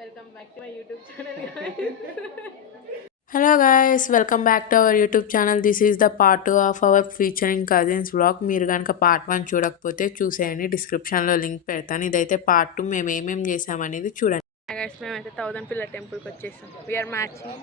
Welcome back to my YouTube channel. Hello guys, welcome back to our YouTube channel. This is the part 2 of our featuring cousins vlog. మీరు కనుక part 1 చూడకపోతే చూసేయండి, డిస్క్రిప్షన్లో link పెడతాను. ఇదైతే part 2 మేము ఏమేమి చేసామనేది చూడండి. గైస్ మేమైతే 1000 పిల్ల టెంపుల్కి వచ్చేసాం. We are matching.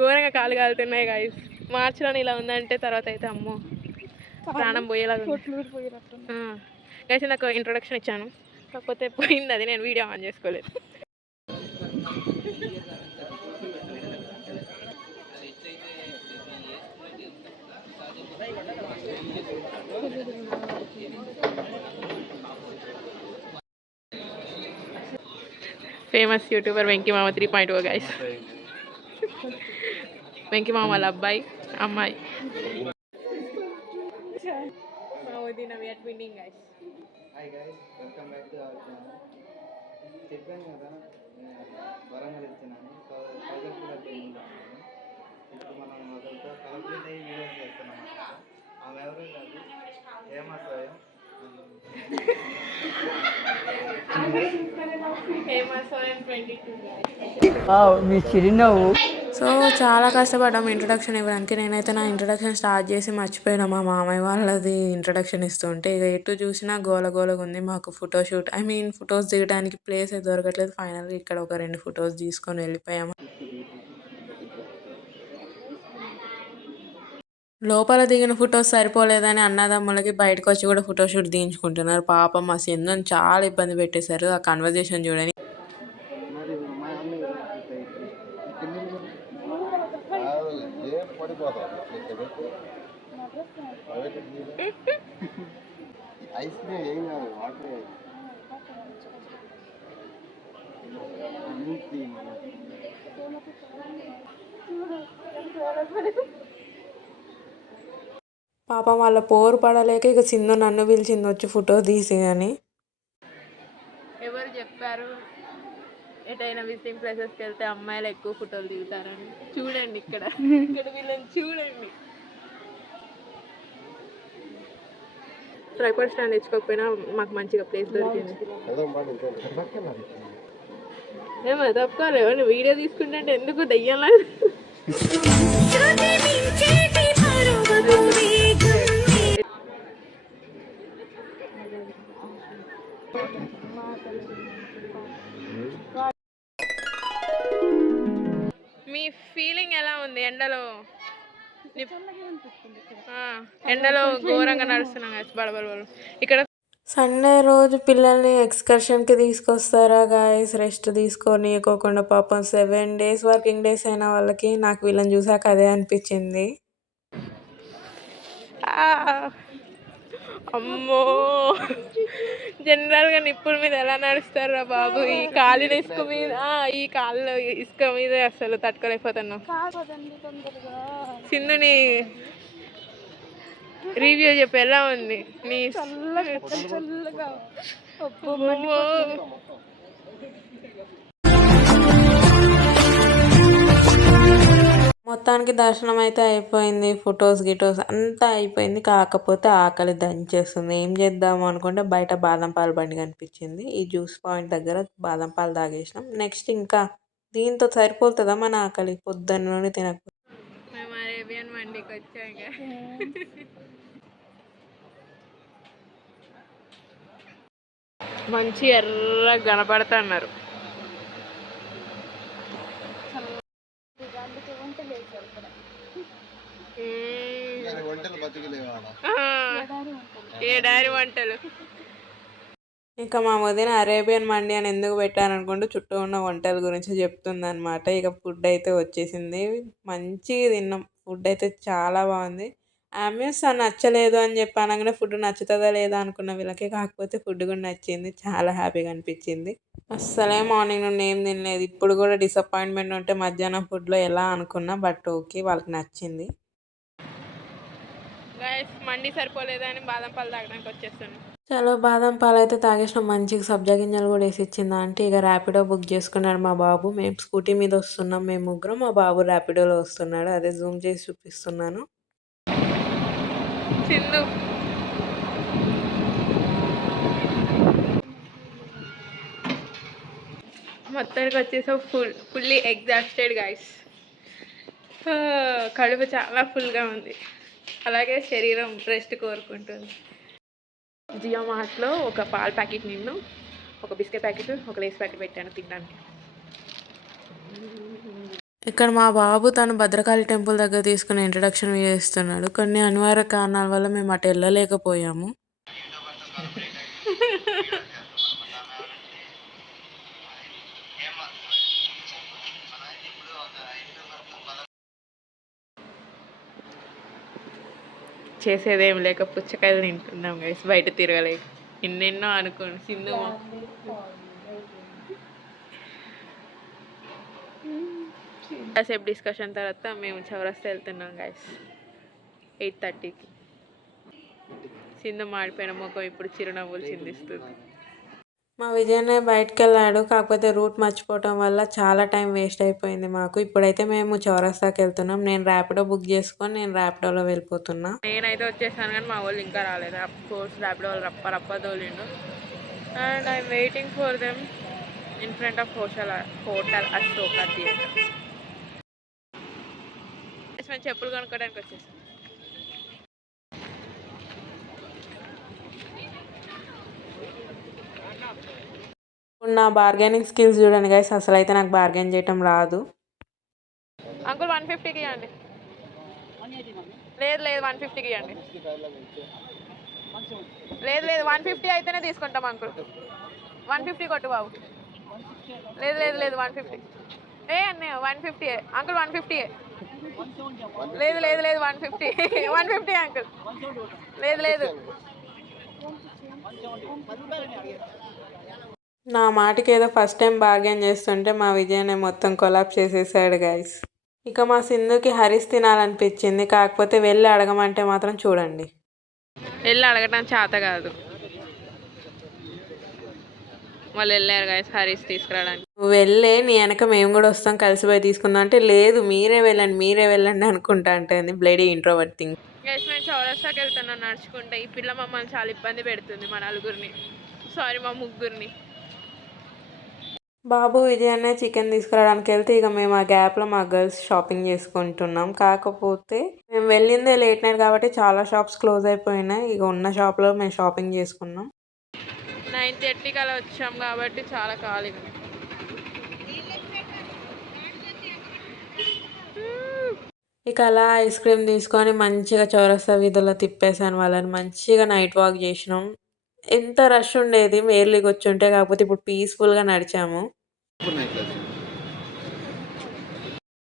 ఘోరంగా కాలు కాలుతున్నాయి గైస్. మార్చిలో ఇలా ఉందంటే తర్వాత అయితే అమ్మో ప్రాణం పోయేలాగా. గైస్ నాకు ఇంట్రొడక్షన్ ఇచ్చాను, కాకపోతే పోయింది, అది నేను వీడియో ఆన్ చేసుకోలేదు. Famous YouTuber Venky Mama 3.0 guys. Venky Mama వాళ్ళ అబ్బాయి అమ్మాయి. వదిన we are twinning guys. Hi guys, welcome back to our channel. చెప్పాను కదా వరంగల్ ఇచ్చినాను, సో పైసలు కూడా ఇప్పుడు మనం అదంతా కలెక్ట్ అయ్యి వీడియోస్ చేస్తున్నాం అన్నమాట. ఆమె ఎవరు కాదు, హేమ స్వయం. మీ చిరునవ్వు. సో చాలా కష్టపడ్డాము ఇంట్రొడక్షన్ ఇవ్వడానికి. నేనైతే నా ఇంట్రొడక్షన్ స్టార్ట్ చేసి మర్చిపోయినా మా మామయ్య వాళ్ళది ఇంట్రొడక్షన్ ఇస్తుంటే. ఇక ఎటు చూసినా గోలగోలగా ఉంది. మాకు ఫోటోషూట్ ఫొటోస్ దిగడానికి ప్లేస్ అయితే దొరకట్లేదు. ఫైనల్గా ఇక్కడ ఒక 2 ఫొటోస్ తీసుకొని వెళ్ళిపోయాము. లోపల దిగిన ఫొటోస్ సరిపోలేదని అన్నదమ్ములకి బయటకు వచ్చి కూడా ఫోటోషూట్ తీయించుకుంటున్నారు. పాపం మా సింధుని చాలా ఇబ్బంది పెట్టేశారు. ఆ కన్వర్జేషన్ చూడని. ఐస్ క్రీమ్ ఏం కాదు, వాటర్. పాపం వాళ్ళ పోరు పడలేక ఇక సింధు నన్ను పిలిచింది వచ్చి ఫోటో తీసి అని. ఎవరు చెప్పారు ఎటైనా విజిటింగ్ ప్లేసెస్కి వెళ్తే అమ్మాయిలు ఎక్కువ ఫోటోలు దిగుతారని? చూడండి ఇక్కడ వీళ్ళని చూడండి. ట్రైపాడ్ స్టాండ్ తెచ్చుకోకపోయినా మాకు మంచిగా ప్లేస్ దొరికింది. ఏమో తప్పుకోలేవు, వీడియో తీసుకుంటే ఎందుకు దయ్యంలా. మీ ఫీలింగ్ ఎలా ఉంది ఎండలో? ఎండలో ఘోరంగా నడుస్తున్నాం బడబడబడు. ఇక్కడ సండే రోజు పిల్లల్ని ఎక్స్కర్షన్కి తీసుకొస్తారా గాయస్? రెస్ట్ తీసుకోనియకోకుండా పాపం 7 days వర్కింగ్ డేస్ అయిన వాళ్ళకి నాకు వీళ్ళని చూసాక అదే అనిపించింది. అమ్మో, జనరల్గా నిప్పుల మీద ఎలా నడుస్తారా బాబు? ఈ కాలిన ఇసుక మీద, ఈ కాళ్ళు ఇసుక మీద అసలు తట్టుకోలేకపోతున్నాం. సింధుని రివ్యూ చెప్పి ఎలా ఉంది నీ? మొత్తానికి దర్శనం అయితే అయిపోయింది. ఫొటోస్ గిటోస్ అంతా అయిపోయింది. కాకపోతే ఆకలి దంచేస్తుంది. ఏం చేద్దాము అనుకుంటే బయట బాదం పాలు బండి కనిపించింది. ఈ జ్యూస్ పాయింట్ దగ్గర బాదం పాలు తాగేసినాం. నెక్స్ట్ ఇంకా దీంతో సరిపోతుందా మన ఆకలి? పొద్దున్న నుండి తినకపోతే. మేము అరేబియన్ మండికి వచ్చాక మంచి ఎర్ర కనపడుతున్నారు. ఏడారి వంటలు. ఇక మా వదిన అరేబియన్ మండి అని ఎందుకు పెట్టారనుకుంటూ చుట్టూ ఉన్న వంటల గురించి చెప్తుంది అనమాట. ఇక ఫుడ్ అయితే వచ్చేసింది. మంచిగా తిన్నాం. ఫుడ్ అయితే చాలా బాగుంది. ఆమెస్ నచ్చలేదు అని చెప్పి అనగానే ఫుడ్ నచ్చుతుందా లేదా అనుకున్న వీళ్ళకి. కాకపోతే ఫుడ్ కూడా నచ్చింది. చాలా హ్యాపీగా అనిపించింది. అస్సలే మార్నింగ్ నుండి ఏం తినలేదు. ఇప్పుడు కూడా డిసప్పాయింట్మెంట్ ఉంటే మధ్యాహ్నం ఫుడ్లో ఎలా అనుకున్నా, బట్ ఓకే వాళ్ళకి నచ్చింది. మండి సరిపోలేదని బాదం పాలు తాగడానికి వచ్చేస్తాను. చలో బాదం పాలు అయితే తాగేసిన. మంచిగా సబ్జా గింజలు కూడా వేసి ఇచ్చింది ఆంటీ. ఇక ర్యాపిడో బుక్ చేసుకున్నాడు మా బాబు. మేము స్కూటీ మీద వస్తున్నాం, మేము ముగ్గురం. మా బాబు ర్యాపిడోలో వస్తున్నాడు. అదే జూమ్ చేసి చూపిస్తున్నాను. సింధు మొత్తానికి వచ్చేసి ఫుల్లీ ఎగ్జాస్టెడ్ గైస్. కడుపు చాలా ఫుల్గా ఉంది, అలాగే శరీరం రెస్ట్ కోరుకుంటుంది. జియో మార్ట్లో ఒక పాల ప్యాకెట్ నిన్ను, ఒక బిస్కెట్ ప్యాకెట్, ఒక లేస్ ప్యాకెట్ పెట్టాను తినడానికి. ఇక్కడ మా బాబు తను భద్రకాళి టెంపుల్ దగ్గర తీసుకుని ఇంట్రడక్షన్ చేస్తున్నాడు. కొన్ని అనివార్య కారణాల వల్ల మేము అటు వెళ్ళలేకపోయాము. చేసేదేం లేక పుచ్చకాయలు తింటున్నాం గైస్, బయట తిరగలేక. ఎన్నెన్నో అనుకోండి సింధు కాసేపు డిస్కషన్ తర్వాత మేము చౌరస్తా వెళ్తున్నాం గైస్ 8:30కి. సింధు మాడిపోయిన ముఖం ఇప్పుడు చిరునవ్వులు చిందిస్తుంది. మా విజయనే బయటకు వెళ్ళాడు, కాకపోతే రూట్ మర్చిపోవటం వల్ల చాలా టైం వేస్ట్ అయిపోయింది మాకు. ఇప్పుడైతే మేము చౌరస్తాకి వెళ్తున్నాం. నేను ర్యాపిడో బుక్ చేసుకొని నేను ర్యాపిడోలో వెళ్ళిపోతున్నా. నేనైతే వచ్చేసాను కానీ మా వాళ్ళు ఇంకా రాలేదు. అఫ్ కోర్స్ ర్యాపిడో వాళ్ళు రప్ప తోలిండు. And I'm waiting for them in front of hotel Ashoka theatre. మేము చెప్పులు కొనుక్కోవడానికి వచ్చేసాం. ఇప్పుడు నా బార్గెనింగ్ స్కిల్స్ చూడండి గైస్, అసలు అయితే నాకు బార్గెన్ చేయటం రాదు. అంకుల్ 150కి ఇవ్వండి. లేదు 150కి ఇవ్వండి. లేదు 150 అయితేనే తీసుకుంటాం అంకుల్. 150 కొట్టు బాబు. లేదు 150. అన్నయ్య 150 అంకుల్, 150. లేదు 150. 150 అంకుల్. లేదు. నా మాటకి ఏదో ఫస్ట్ టైం బార్గెన్ చేస్తుంటే మా విజయనే మొత్తం కొలాప్స్ చేసేసాడు గైస్. ఇక మా సింధుకి హరీస్ తినాలనిపించింది, కాకపోతే వెళ్ళి అడగమంటే మాత్రం చూడండి. వెళ్ళి అడగటం చేత కాదు. వాళ్ళు వెళ్ళారు గైస్ హరీస్ తీసుకురావడానికి. నువ్వు వెళ్ళే నీ వెనక మేము కూడా వస్తాం కలిసిపోయి తీసుకుందాం అంటే లేదు మీరే వెళ్ళండి అనుకుంటా అంటే బ్లడీ ఇంట్రోవర్ట్ థింగ్. గైస్ మేము చౌరస్తాకి వెళ్తున్నాం నడుచుకుంటే. ఈ పిల్ల మమ్మల్ని చాలా ఇబ్బంది పెడుతుంది, మా నలుగురిని, మా ముగ్గురిని. బాబు విజయనే చికెన్ తీసుకురావడానికి వెళ్తే ఇక మేము ఆ గ్యాప్లో మా గర్ల్స్ షాపింగ్ చేసుకుంటున్నాం. కాకపోతే మేము వెళ్ళిందే లేట్ నైట్ కాబట్టి చాలా షాప్స్ క్లోజ్ అయిపోయినాయి. ఇక ఉన్న షాప్లో మేము షాపింగ్ చేసుకున్నాం. 9:30కి అలా వచ్చాం కాబట్టి చాలా ఖాళీగా. ఇక అలా ఐస్ క్రీమ్ తీసుకొని మంచిగా చౌరస్తా వీధుల్లో తిప్పేసాను వాళ్ళని. మంచిగా నైట్ వాక్ చేసినాం. ఎంత రష్ ఉండేది ఎర్లీకి వచ్చి ఉంటే, కాకపోతే ఇప్పుడు పీస్ఫుల్గా నడిచాము.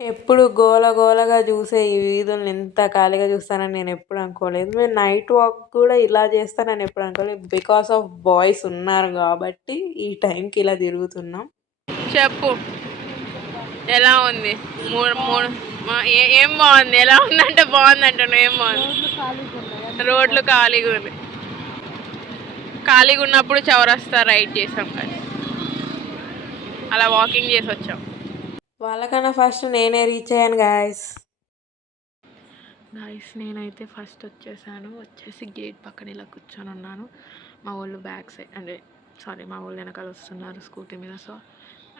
ఎప్పుడు గోలగా చూసే ఈ వీధులను ఎంత ఖాళీగా చూస్తానని నేను ఎప్పుడు అనుకోలేదు. నేను నైట్ వాక్ కూడా ఇలా చేస్తానని ఎప్పుడు అనుకోలేదు. బికాస్ ఆఫ్ బాయ్స్ ఉన్నారు కాబట్టి ఈ టైంకి ఇలా తిరుగుతున్నాం. చెప్పు ఎలా ఉంది? ఏం బాగుంది? ఎలా ఉందంటే బాగుంది అంటున్నావు. ఏం బాగుంది? రోడ్లు ఖాళీగా ఉంది. ఖాళీగా ఉన్నప్పుడు చౌరస్తా రైడ్ చేసాం కదా, అలా వాకింగ్ చేసి వచ్చాం. వాళ్ళకన్నా ఫస్ట్ నేనే రీచ్ అయ్యాను గాయస్. నేనైతే ఫస్ట్ వచ్చేసి గేట్ పక్కన ఇలా కూర్చొని ఉన్నాను. మా వాళ్ళు బ్యాక్ సైడ్ మా వాళ్ళు వెనకాల వస్తున్నారు స్కూటీ మీద. సో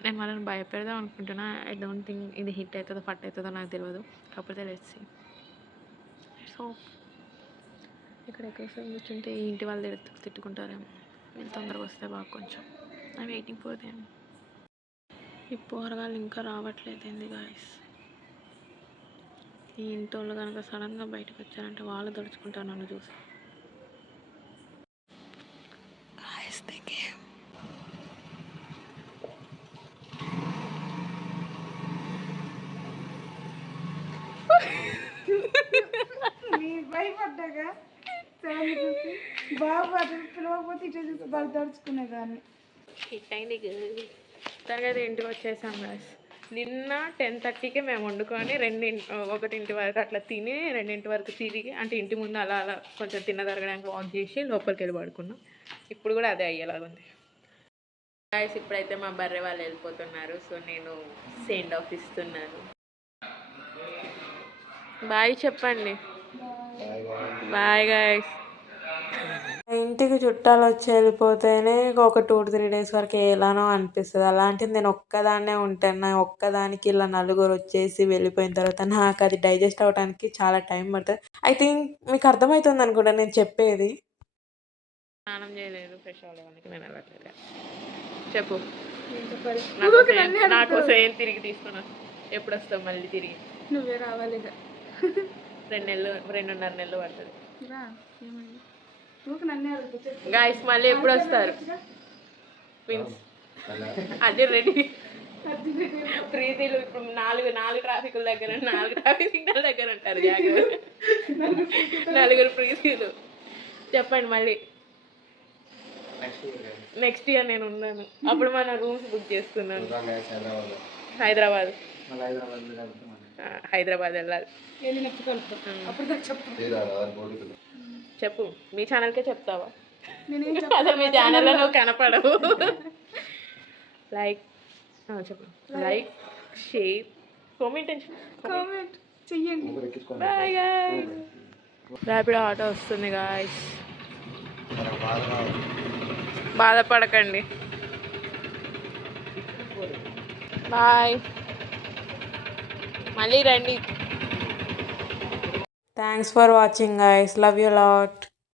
నేను వాళ్ళని భయపెడదాం అనుకుంటున్నా. ఐ డోంట్ థింక్ ఇది హిట్ అవుతుందో ఫట్ అవుతుందో నాకు తెలియదు, కాకపోతే లెట్స్ సీ. సో ఇక్కడ ఎక్కడైనా కూర్చుంటే ఈ ఇంటి వాళ్ళు తిట్టుకుంటారేమో. వీళ్ళు తొందరగా వస్తే బాగా కొంచెం. I waiting for them. ఈ పోరగాళ్ళు ఇంకా రావట్లేదు ఏంది గాయస్. ఈ ఇంటి వాళ్ళు కనుక సడన్గా బయటకు వచ్చారంటే వాళ్ళు దడుచుకుంటారు నన్ను చూసి. భయపడ్డాగా బాగా పిలవకపోతే ఇట్లా చూసి బాగా దడుచుకునేదాన్ని. హిట్ అయింది తర్వాత ఇంటికి వచ్చేసాం గాయస్. నిన్న 10:30కి మేము వండుకొని 1 వరకు అట్లా తిని 2 వరకు తిరిగి, అంటే ఇంటి ముందు అలా కొంచెం తిన్న తరగడానికి వాక్ చేసి లోపలికి వెళ్ళి పడుకున్నాం. ఇప్పుడు కూడా అదే అయ్యేలాగుంది గాయస్. ఇప్పుడైతే మా బర్రె వాళ్ళు వెళ్ళిపోతున్నారు. సో నేను సెండ్ ఆఫ్ ఇస్తున్నాను. బాయ్ చెప్పండి. Bye guys. ఇంటికి చుట్టాలు వచ్చి వెళ్ళిపోతేనే ఒక 2-3 డేస్ వరకు ఎలానో అనిపిస్తుంది. అలాంటిది నేను ఒక్కదాన్నే ఉంటాను. నా ఒక్కదానికి ఇలా నలుగురు వచ్చేసి వెళ్ళిపోయిన తర్వాత నాకు అది డైజెస్ట్ అవ్వడానికి చాలా టైం పడుతుంది. ఐ థింక్ మీకు అర్థమవుతుంది అనుకుంటా నేను చెప్పేది. స్నానం చేయలేదు, ఫ్రెష్ అవ్వడానికి నేను వెళ్ళట్లేదు. చెప్పు, ఏం చెప్పాలి? నాకోసం ఏం తిరిగి తీసుకున్నా? ఎప్పుడు వస్తావు మళ్ళీ తిరిగి? నువ్వే రావాలి ఇక. 2.5 నెలలు పడుతుంది. రా, ఏమైంది? ఊరికి నన్నే అడుగుతా చెప్పు. గాయస్ మళ్ళీ ఎప్పుడు వస్తారు? మీన్స్ అదే రెడీ ప్రీతిలు ఇప్పుడు 4 ట్రాఫిక్ల దగ్గర 4 ట్రాఫిక్ సిగ్నల్ దగ్గర ఉంటారు. జాగ్రత్త, 4 ప్రీతిలు. చెప్పండి మళ్ళీ. నెక్స్ట్ ఇయర్ నేను ఉన్నాను. అప్పుడు మన రూమ్స్ బుక్ చేసుకున్నాను. హైదరాబాద్ వెళ్ళాలి. వెళ్ళినప్పుడు కలుపుతాం. అప్పుడు దాకా చెప్పు. చెప్పు, మీ ఛానల్కే చెప్తావా? నేనేం అసలు మీ ఛానల్లో నువ్వు కనపడవు. లైక్ చెప్పు, లైక్, షేర్, కామెంట్ చెయ్యండి. Bye guys. ర్యాపిడో ఆటో వస్తుంది గాయ్స్, బాధపడకండి. బాయ్, మళ్ళీ రండి. Thanks for watching guys. Love you lot.